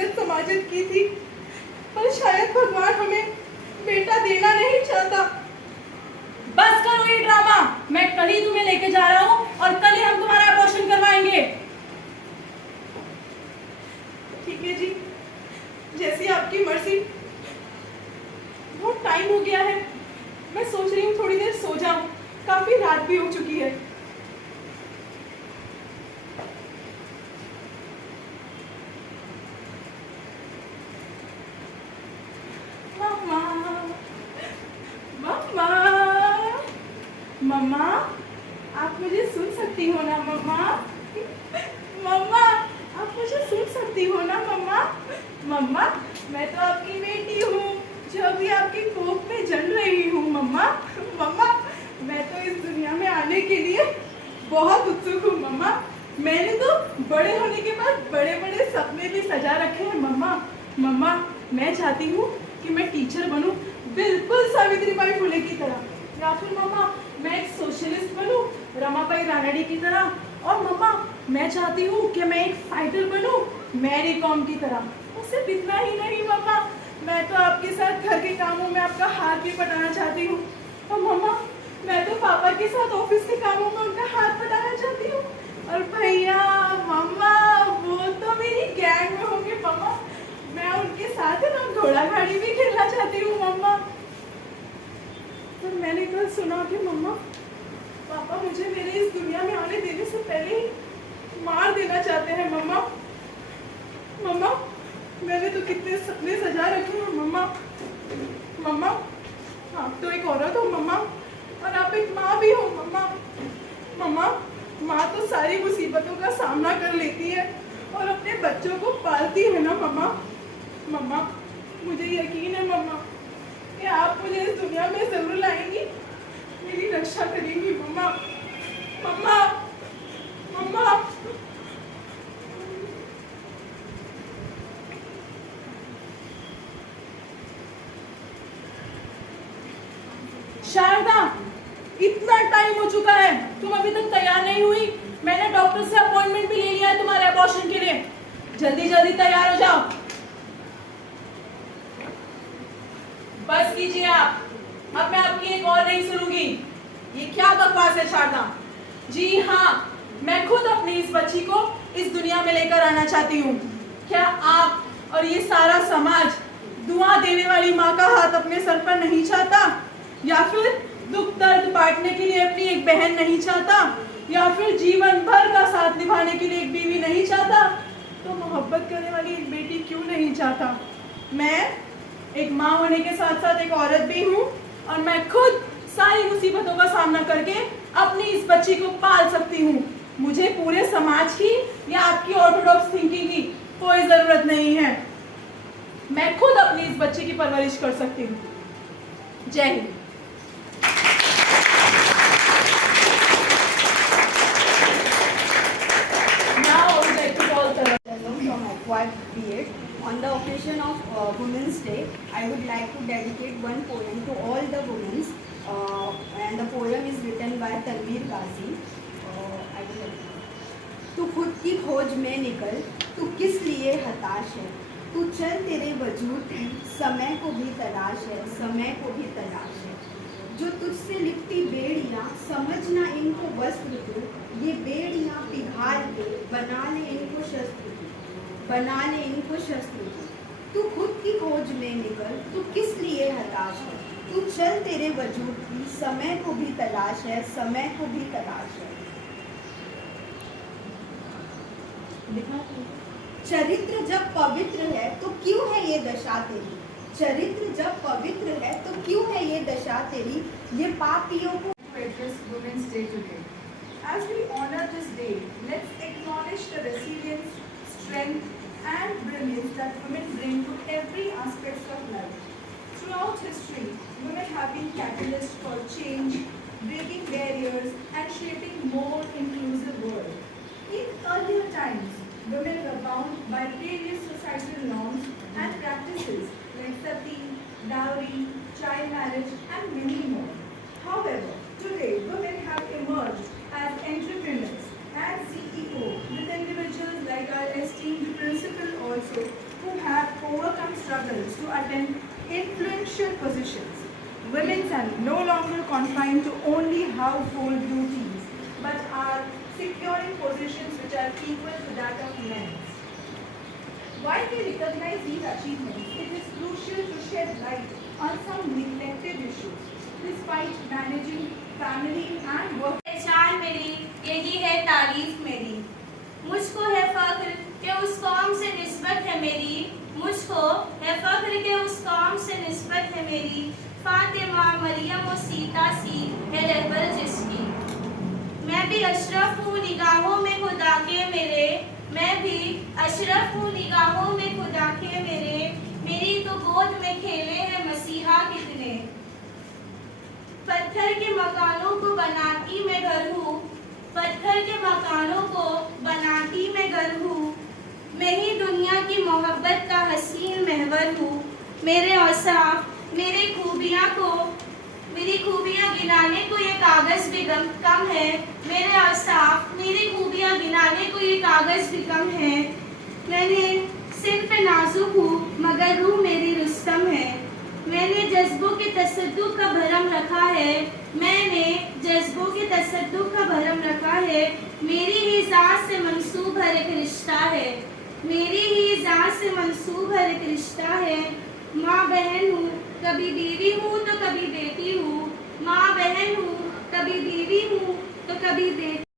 मदद समाजित की थी, पर शायद भगवान हमें बेटा देना नहीं चाहता। बस करो ये ड्रामा। मैं कल ही तुम्हें लेके जा रहा हूँ और कल ही हम तुम्हारा अबॉर्शन करवाएंगे। ठीक है जी, जैसी आपकी मर्जी। बहुत टाइम हो गया है, मैं सोच रही हूँ थोड़ी देर सो जाऊं, काफी रात भी हो चुकी है। मम्मा, मम्मा, मम्मा, आप मुझे सुन सकती हो ना मम्मा? मम्मा, आप मुझे सुन सकती हो ना मम्मा? मम्मा, मैं तो आपकी बेटी हूँ जो अभी आपकी कोख में जल रही हूँ मम्मा। मम्मा, मैं तो इस दुनिया में आने के लिए बहुत उत्सुक हूँ मम्मा। मैंने तो बड़े होने के बाद बड़े बड़े सपने भी सजा रखे हैं मम्मा। मम्मा, मैं चाहती हूँ कि मैं टीचर बनूं, बिल्कुल सावित्रीबाई फुले की तरह, या फिर मम्मा मैं एक सोशलिस्ट बनूं, रमाबाई रानडे की तरह। और मम्मा, मैं चाहती हूँ कि मैं एक फाइटर बनूं, मैरी कॉम की तरह। सिर्फ इतना ही नहीं मम्मा, मैं तो आपके साथ घर के कामों में आपका हाथ भी बटाना चाहती हूँ। और मम्मा, मैं तो पापा के साथ ऑफिस के कामों में उनका हाथ बटाना चाहती हूँ। और भैया, मम्मा, वो तो मेरी गैंग में होंगे मम्मा, मैं उनके साथ है ना घोड़ा गाड़ी भी खेलना चाहती हूँ मम्मा। पर मैंने कल सुना कि मम्मा, पापा मुझे मेरे इस दुनिया में आने देने से पहले ही मार देना चाहते हैं मम्मा। मम्मा, मैंने तो कितने सपने सजा रखे हैं मम्मा। मम्मा, आप तो एक औरत हो मम्मा, और आप एक माँ भी हो मम्मा। मम्मा, माँ तो सारी मुसीबतों का सामना कर लेती है और अपने बच्चों को पालती है ना मम्मा। मम्मा, मुझे यकीन है मम्मा कि आप मुझे इस दुनिया में जरूर लाएंगी, मेरी रक्षा करेंगी मम्मा। मम्मा, मम्मा। शारदा, इतना टाइम हो चुका है, तुम अभी तक तैयार नहीं हुई। मैंने डॉक्टर से अपॉइंटमेंट भी ले लिया है तुम्हारे अबॉर्शन के लिए। जल्दी जल्दी तैयार हो जाओ। बस कीजिए आप, अब मैं आपकी एक और नहीं सुनूंगी। ये क्या बकवास है शारदा? जी हाँ, मैं खुद अपनी इस बच्ची को इस दुनिया में लेकर आना चाहती हूँ। क्या आप और ये सारा समाज दुआ देने वाली माँ का हाथ अपने सर पर नहीं चाहता? या फिर दुख दर्द बांटने के लिए अपनी एक बहन नहीं चाहता? या फिर जीवन भर का साथ निभाने के लिए एक बीवी नहीं चाहता? तो मोहब्बत करने वाली एक बेटी क्यों नहीं चाहता? मैं एक माँ होने के साथ साथ एक औरत भी हूँ, और मैं खुद सारी मुसीबतों का सामना करके अपनी इस बच्ची को पाल सकती हूँ। मुझे पूरे समाज की या आपकी ऑर्थोडॉक्स थिंकिंग की कोई जरूरत नहीं है। मैं खुद अपनी इस बच्ची की परवरिश कर सकती हूँ। जय Hind. Now I would like to call the from acquired B.Ed. On the occasion of Women's Day, I would like to dedicate one poem to all the women, and the poem is written by Tanveer Ghazi. I will like तू खुद की खोज में निकल, तू किस लिए हताश है, तू चल तेरे वजूद की समय को भी तलाश है, समय को भी तलाश है। जो तुझसे लिपटी बेड़ियाँ समझना इनको वस्त्र तू, ये बेड़ियाँ पिघाल के बना ले इनको शस्त्र तू, बना ले इनको शस्त्र तू। तू खुद की खोज में निकल, तू किस लिए हताश है, तू चल तेरे वजूद की समय को भी तलाश है, समय को भी तलाश है। चरित्र जब पवित्र है तो क्यों है ये दशा तेरी, चरित्र जब पवित्र है तो क्यों है ये दशा तेरी, ये पापियों को Address Women's Day today. As we honor this day, let's acknowledge the resilience, strength, and brilliance that women bring to every aspect of life. Throughout history, women have been catalysts for change, breaking barriers, and shaping more inclusive world. In earlier times, women were bound by various societal norms and practices like sati, dowry, child marriage, and many more. However, today women have emerged as entrepreneurs certain influential positions. Women are no longer confined to only household duties, but are securing positions which are equal to that of men. While we recognize these achievements, it is crucial to shed light on some neglected issues. Despite managing family and work, पहचान मेरी यही है तारीफ मेरी, मुझको है फख्र कि उस कौम से निस्बत है मेरी, मुझको है फख्र कि उस कौम से निस्बत है मेरी, फातिमा मरियम और सीता सी है रहबर जिसकी। मैं भी अशरफ हूँ निगाहों में खुदा के मेरे, मैं भी अशरफ हूँ निगाहों में खुदा के मेरे, मेरी तो गोद में खेले हैं मसीहा कितने। पत्थर के मकानों को बनाती मैं घर हूँ, पत्थर के मकानों को बनाती मैं घर हूँ, मैं ही दुनिया की मोहब्बत का हसीन महवर हूँ। मेरे औसाफ मेरी खूबियाँ गिनाने को ये कागज़ भी कम है, मेरे औसाफ मेरी खूबियाँ गिनाने को ये कागज़ भी कम है। मैंने सिर्फ नाजुक हूँ मगर रूह मेरी रुस्तम है, मैंने जज्बों के तसद्दुक़ का भरम रखा है, मैंने जज्बों के तसद्दुक़ का भरम रखा है। मेरी ही ज़ात से मंसूब हर एक रिश्ता है, मेरी ही ज़ात से मंसूब हर एक रिश्ता है। माँ बहन हूँ कभी बीवी हूँ तो कभी बेटी हूँ, माँ बहन हूँ कभी बीवी हूँ तो कभी बेटी।